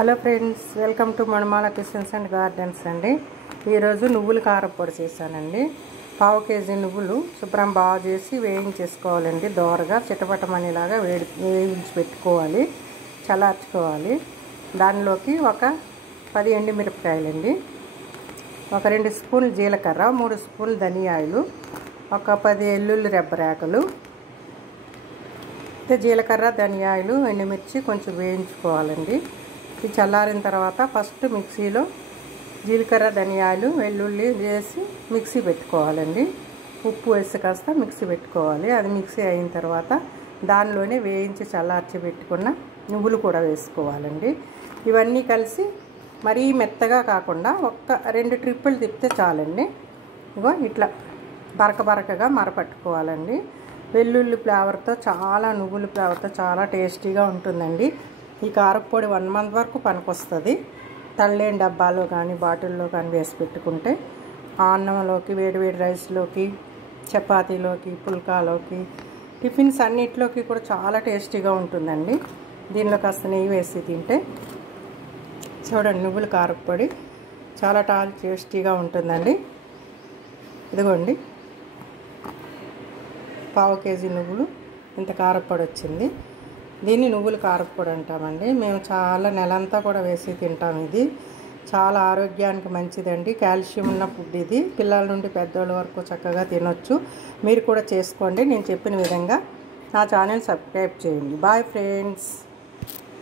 Hello friends, welcome to Manamala kitchens and gardens అండి. ఈరోజు నువ్వులు కారపొడి చేశానండి. పావు కేజీ నువ్వులు శుభ్రం బాగా చేసి వేయించేసుకోవాలండి. దోరగా చిటపటమనేలాగా వేయించి పెట్టుకోవాలి, చల్లార్చుకోవాలి. దానిలోకి ఒక 10 ఎండుమిరపకాయలండి, ఒక 2 స్పూన్లు జీలకర్ర, 3 స్పూన్లు ధనియాలు, ఒక 10 వెల్లుల్లి రెబ్బరేకలు. జీలకర్ర, ధనియాలు, ఎండుమిర్చి కొంచెం వేయించుకోవాలండి. ఇది చల్లారిన తర్వాత ఫస్ట్ మిక్సీలో జీలకర్ర, ధనియాలు, వెల్లుల్లి వేసి మిక్సీ పెట్టుకోవాలండి. ఉప్పు వేసి కాస్త మిక్సీ పెట్టుకోవాలి. అది మిక్సీ అయిన తర్వాత దానిలోనే వేయించి చల్లార్చి పెట్టుకున్న నువ్వులు కూడా వేసుకోవాలండి. ఇవన్నీ కలిసి మరీ మెత్తగా కాకుండా ఒక్క 2 ట్రిప్పులు తిప్పితే చాలండి. ఇగో ఇట్లా బరకగా మరపట్టుకోవాలండి. వెల్లుల్లి ఫ్లేవర్తో నువ్వుల ఫ్లేవర్తో చాలా టేస్టీగా ఉంటుందండి. ఈ కారపొడి 1 మంత్ వరకు పనికొస్తుంది. తల్లేని డబ్బాలో కానీ బాటిల్లో కానీ వేసి పెట్టుకుంటే అన్నంలోకి, వేడివేడి రైస్లోకి, చపాతీలోకి, పుల్కాలోకి, టిఫిన్స్ అన్నిటిలోకి కూడా చాలా టేస్టీగా ఉంటుందండి. దీనిలో కాస్త నెయ్యి వేసి తింటే చూడండి, నువ్వుల కారపొడి చాలా టేస్టీగా ఉంటుందండి. ఇదిగోండి, పావు కేజీ నువ్వులు ఇంత కారపొడి వచ్చింది. దీన్ని నువ్వుల కారపొడి అంటామండి. మేము చాలా నెలంతా కూడా వేసి తింటాం. ఇది చాలా ఆరోగ్యానికి మంచిదండి. కాల్షియం ఉన్న ఫుడ్ ఇది. పిల్లల నుండి పెద్దోళ్ళ వరకు చక్కగా తినొచ్చు. మీరు కూడా చేసుకోండి. నేను చెప్పిన విధంగా నా ఛానల్ సబ్స్క్రైబ్ చేయండి. Bye friends.